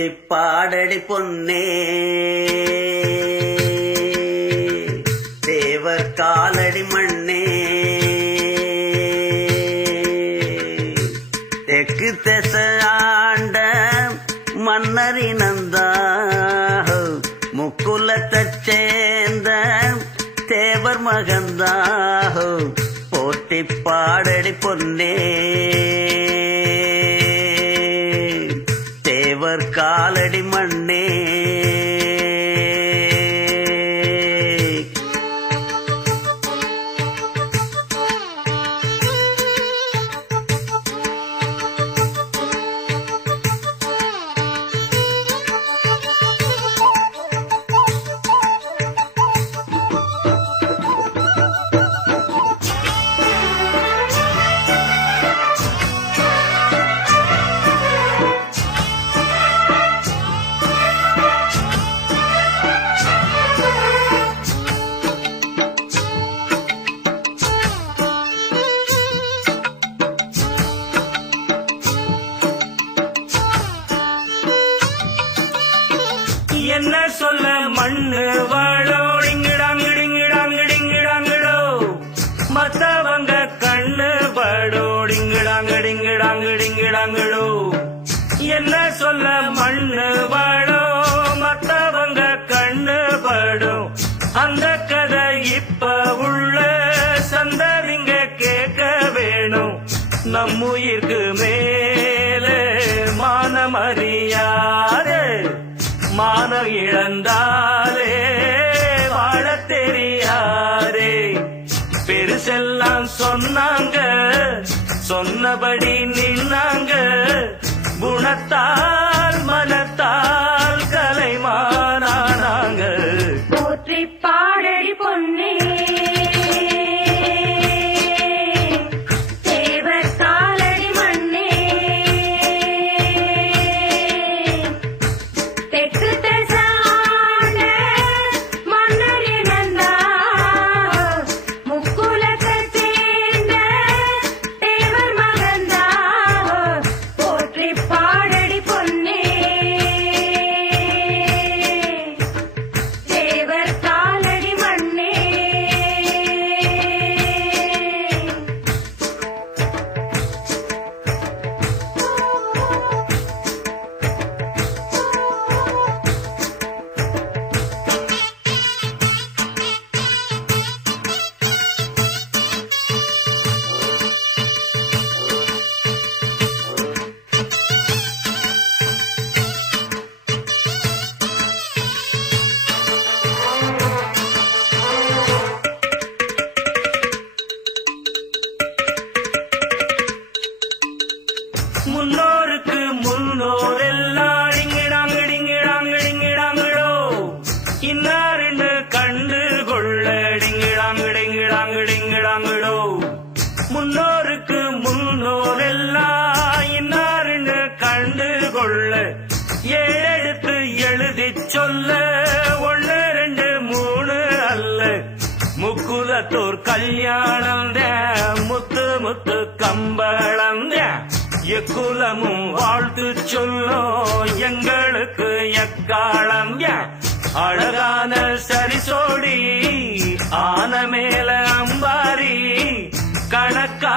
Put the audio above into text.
போற்றி பாடடி பொன்னே தேவர் காலடி மண்ணே தெற்கு திச ஆண்ட மன்னரினந்தா முக்குலத்தைச் சேர்ந்த தேவர் மகந்தா போற்றி பாடடி பொன்னே தேவர் காலடி மண்ணே என்ன சொல்ல மண்ணு வாழோடிங்கிடாங்கிடிங்கிடாங்கிடிங்கிடாங்கிடோ மத்தவங்க கண்ணு படோடிங்கிடாங்கிடிங்கிடாங்கிடிங்கிடாங்கிடோ என்ன சொல்ல மண்ணு வாழோ மத்தவங்க கண்ணு படும் அந்த கதை இப்ப உள்ள சந்ததிங்க கேட்க வேணும் நம்முயிருக்கு மேலே மானமறியாதே மான இழந்தாலே வாழத் தெரியாதே பெருசெல்லாம் சொன்னாங்க சொன்னபடி நின்னாங்க குணத்தால் மனத்தால் கலைமானாங்க போற்றி பாடடி பொன்னே முன்னோருக்கு முன்னோரெல்லாம் டிங்கிடாங்கிடிங்கிடாங்கிடிங்கிடாங்கிடோ இன்னாருன்னு கண்டு கொள்ள டிங்கிடாங்கிடிங்கிடாங்கிடிங்கிடாங்கிடோ முன்னோருக்கு முன்னோரெல்லாம் இன்னாருன்னு கண்டு கொள்ள ஏழெடுத்து எழுதி சொல்ல 1 2 3 அல்ல முக்குலத்தோர் கல்யாணம் முத்து முத்து கம்பளம் எக்குலமும் வாழ்த்து சொல்லும் எங்களுக்கு எக்காலம் அழகான சரிசோடி ஆன மேல அம்பாரி கணக்கா